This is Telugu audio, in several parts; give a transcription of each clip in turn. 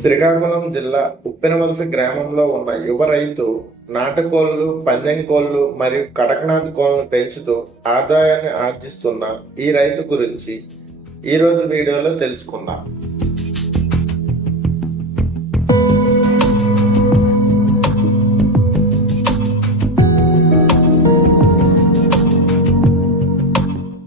శ్రీకాకుళం జిల్లా ఉప్పెనవలస గ్రామంలో ఉన్న యువ రైతు నాటుకోళ్ళు పందెం కోళ్ళు మరియు కడక్నాథ్ కోళ్ళను పెంచుతూ ఆదాయాన్ని ఆర్జిస్తున్న ఈ రైతు గురించి ఈరోజు వీడియోలో తెలుసుకుందాం.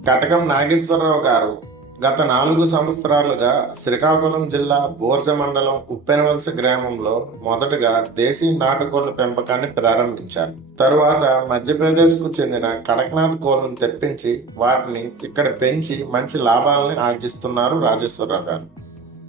కటకం నాగేశ్వరరావు గారు గత నాలుగు సంవత్సరాలుగా శ్రీకాకుళం జిల్లా బోర్జ మండలం ఉప్పెనవలస గ్రామంలో మొదటగా దేశీ నాటుకోళ్ళ పెంపకాన్ని ప్రారంభించారు. తరువాత మధ్యప్రదేశ్కు చెందిన కడక్నాథ్ కోళ్ళను తెప్పించి వాటిని ఇక్కడ పెంచి మంచి లాభాలని ఆర్జిస్తున్నారు రాజేశ్వరరావు గారు.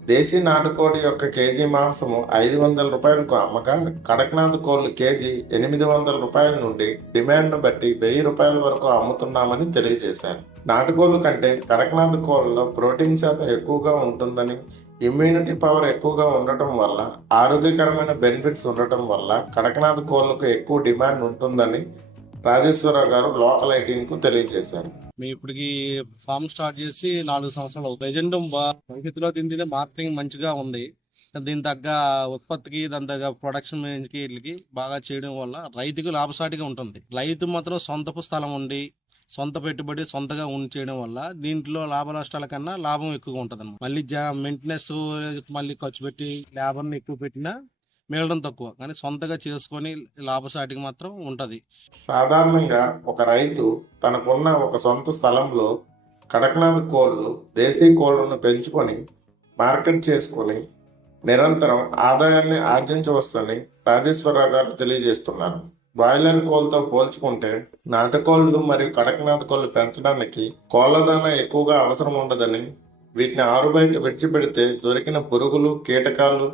దేశీ నాటుకోడి యొక్క కేజీ మాంసము ఐదు వందల రూపాయలకు అమ్మగా కడక్నాథ్ కోళ్ళు కేజీ ఎనిమిది వందల రూపాయల నుండి డిమాండ్ను బట్టి వెయ్యి రూపాయల వరకు అమ్ముతున్నామని తెలియజేశారు. నాటుకోళ్ళు కంటే కడక్నాథ్ కోళ్ళలో ప్రోటీన్ శాతం ఎక్కువగా ఉంటుందని ఇమ్యూనిటీ పవర్ ఎక్కువగా ఉండటం వల్ల ఆరోగ్యకరమైన బెనిఫిట్స్ ఉండటం వల్ల కడక్నాథ్ కోళ్ళకు ఎక్కువ డిమాండ్ ఉంటుందని రాజేశ్వరరావు గారు లోకల్ ఎయిటీన్కు తెలియజేశారు. మేము ఇప్పటికి ఫామ్ స్టార్ట్ చేసి నాలుగు సంవత్సరాలు ప్రజెంట్ భవిష్యత్తులో దీని మార్కెటింగ్ మంచిగా ఉంది. దీని తగ్గ ఉత్పత్తికి దాని తగ్గ ప్రొడక్షన్ వీటికి బాగా చేయడం వల్ల రైతుకు లాభసాటిగా ఉంటుంది. రైతు మాత్రం సొంతపు స్థలం ఉండి సొంత పెట్టుబడి సొంతగా ఉండి చేయడం వల్ల దీంట్లో లాభ నష్టాల కన్నా లాభం ఎక్కువగా ఉంటుంది మళ్ళీ మెయింటెనెన్స్ మళ్ళీ ఖర్చు పెట్టి లేబర్ని ఎక్కువ పెట్టినా మిగలడం తక్కువ. కానీ సొంతగా చేసుకొని లాభసాటికి మాత్రం ఉంటది. సాధారణంగా ఒక రైతు తనకున్న ఒక సొంత స్థలంలో కడకనాథ్ కోళ్ళు దేశీ కోళ్ళను పెంచుకొని మార్కెట్ చేసుకొని నిరంతరం ఆదాయాన్ని ఆర్జించవచ్చని రాజేశ్వరరావు గారు తెలియజేస్తున్నారు. బాయిలర్ కోళ్ళతో పోల్చుకుంటే నాటుకోళ్ళు మరియు కడకనాథ్ కోళ్ళు పెంచడానికి కోళ్ళదాన ఎక్కువగా అవసరం ఉండదని వీటిని ఆరుబయట విడిచిపెడితే దొరికిన పురుగులు కీటకాలు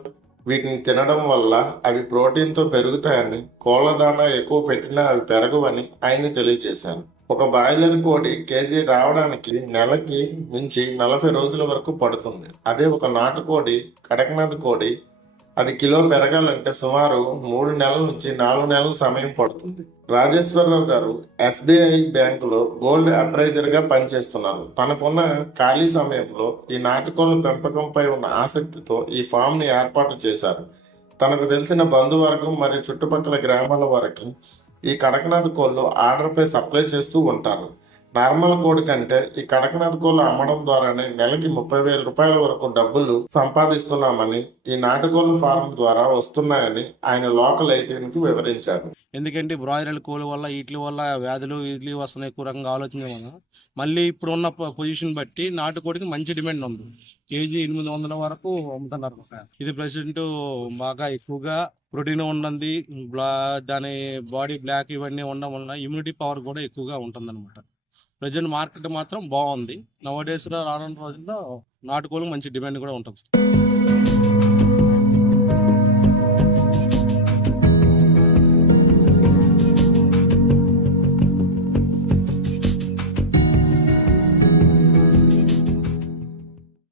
వీటిని తినడం వల్ల అవి ప్రోటీన్తో పెరుగుతాయని కోళ్ళ దానా ఎక్కువ పెట్టినా అవి పెరగవని ఆయన తెలియజేశారు. ఒక బాయిలర్ కోడి కేజీ రావడానికి నెలకి మించి నలభై రోజుల వరకు పడుతుంది. అదే ఒక నాటుకోడి కడకనాథ్ కోడి అది కిలో పెరగాలంటే సుమారు మూడు నెలల నుంచి నాలుగు నెలల సమయం పడుతుంది. రాజేశ్వరరావు గారు ఎస్బీఐ బ్యాంకులో గోల్డ్ అప్రైజర్గా పనిచేస్తున్నారు. తనకున్న ఖాళీ సమయంలో ఈ నాటుకోళ్ళ పెంపకంపై ఉన్న ఆసక్తితో ఈ ఫామ్ని ఏర్పాటు చేశారు. తనకు తెలిసిన బంధువర్గం మరియు చుట్టుపక్కల గ్రామాల వరకు ఈ కడకనాథ్ కోళ్ళు ఆర్డర్పై సప్లై చేస్తూ ఉంటారు. నార్మల్ కోడి కంటే ఈ కడకనాథ్ కోళ్ళు అమ్మడం ద్వారానే నెలకి ముప్పై వేల రూపాయల వరకు డబ్బులు సంపాదిస్తున్నామని ఈ నాటుకోళ్ళ ఫారం ద్వారా వస్తున్నాయని ఆయన లోకల్ ఎయిటీన్కి వివరించారు. ఎందుకంటే బ్రాయిలర్ కోళ్ళ వల్ల వీటి వల్ల వ్యాధులు ఇడ్లీ వస్తున్నాయి ఎక్కువ రకంగా వల్ల మళ్ళీ ఇప్పుడు ఉన్న పొజిషన్ బట్టి నాటుకోడికి మంచి డిమాండ్ ఉంది. కేజీ ఎనిమిది వందల వరకు అమ్ముతున్నారు ఇది ప్రెసిడెంట్ బాగా ఎక్కువగా ప్రోటీన్ ఉన్నది దాని బాడీ బ్లాక్ ఇవన్నీ ఉండడం వల్ల ఇమ్యూనిటీ పవర్ కూడా ఎక్కువగా ఉంటుంది అనమాట ప్రజెంట్ మార్కెట్ మాత్రం బాగుంది. నవ డేస్లో రానున్న రోజుల్లో నాటుకోలు మంచి డిమాండ్ కూడా ఉంటుంది.